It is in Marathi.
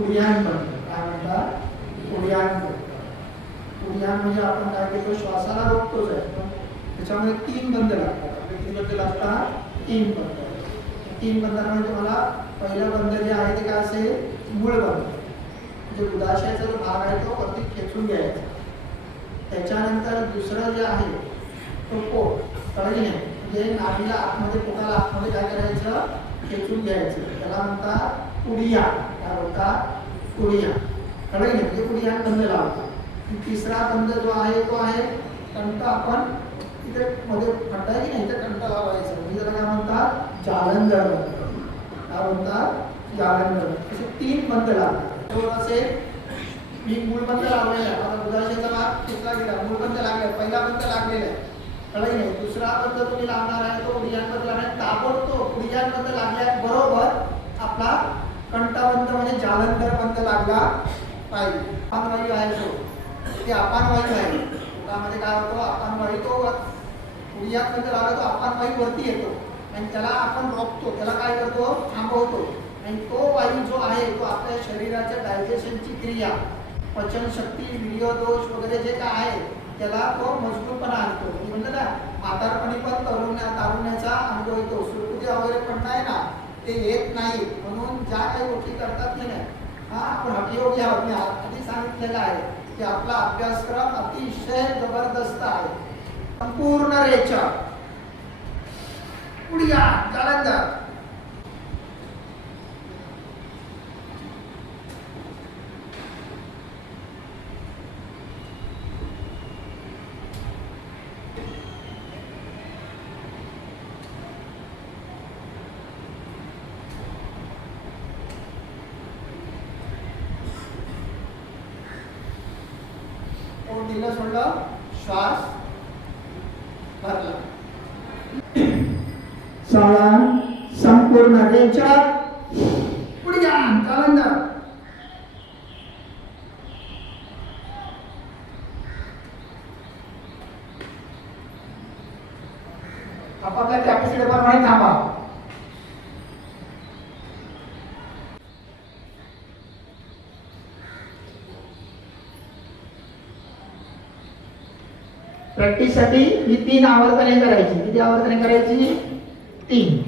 उड्डाण बंद. काय म्हणतात? उड्डाण बंद. उड्डाण म्हणजे आपण काय करतो, श्वासाला रोखतोच आहे, पण त्याच्यामध्ये 3 बंद लागतात. आपले किती बंद लागतात? 3 बंद. 3 बंदांमध्ये तुम्हाला पहिला बंद जे आहे ते काय असेल? मूळ बंद. म्हणजे उदाशयाचा जो भाग आहे तो वरती खेचून घ्यायचा. त्याच्यानंतर दुसरं जे आहे तो पोट, कळली नाही, म्हणजे नाभीला आतमध्ये, पोटाला आतमध्ये काय करायचं? खेचून घ्यायचं. त्याला म्हणतात उड्डाण. काय म्हणतात? उड्डाण. कळली नाही, म्हणजे उड्डाण बंद लावतो. तिसरा बंद जो आहे तो आहे कंठ. आपण इथे मध्ये कंठ आहे की नाही, इथे कंठ लावायचं, म्हणजे त्याला काय म्हणतात? जालंधर बंद. काय म्हणतात? जालंधर. असे 3 बंद लागतात. असेल मी मूळबंद लावलेला आहे. आता उदाशयाचा भाग तिसरा गेला, मूळबंद लागला, पहिला बंद लागलेला आहे, कळलं नाही. दुसरा बंद तुम्ही लावणार आहे तो उड्डाण बंद लावणार आहे. ताबडतोब उड्डाण बंद लागल्याबरोबर आपला कंठबंद म्हणजे जालंधर बंद लागला पाहिजे. अपानवायू आहे तो, ते अपानवायू आहे. त्यामध्ये काय होतो? अपानवायू तो उड्डाण बंद लागला, तो अपानवायू वरती येतो आणि त्याला आपण रोखतो, त्याला काय करतो? थांबवतो. आणि तो वायू जो आहे तो आपल्या शरीराच्या डायजेशनची क्रिया, पचनशक्ती, वीर्यदोष वगैरे जे काय आहे त्याला तो मजबूतपणा आणतो. म्हणजे ना म्हातारपणी पण तारुण्याचा अनुभव येतो. सुरकुत्या वगैरे पण नाही ना, ते येत नाही. म्हणून ज्या काही गोष्टी करतात की नाही, आपण हठयोगी आहोत. मी आधी सांगितलेलं आहे की आपला अभ्यासक्रम अतिशय जबरदस्त आहे. संपूर्ण रेचक, उड्डाण, जालंधर. दिलं, सोडलं, श्वास भरला. साळा संपूर्ण रेचक, उड्डाण, जालंधर. आपापल्या कॅपॅसिटी प्रमाणे थांबा. प्रॅक्टिससाठी ही 3 आवर्तने करायची. किती आवर्तने करायची? 3.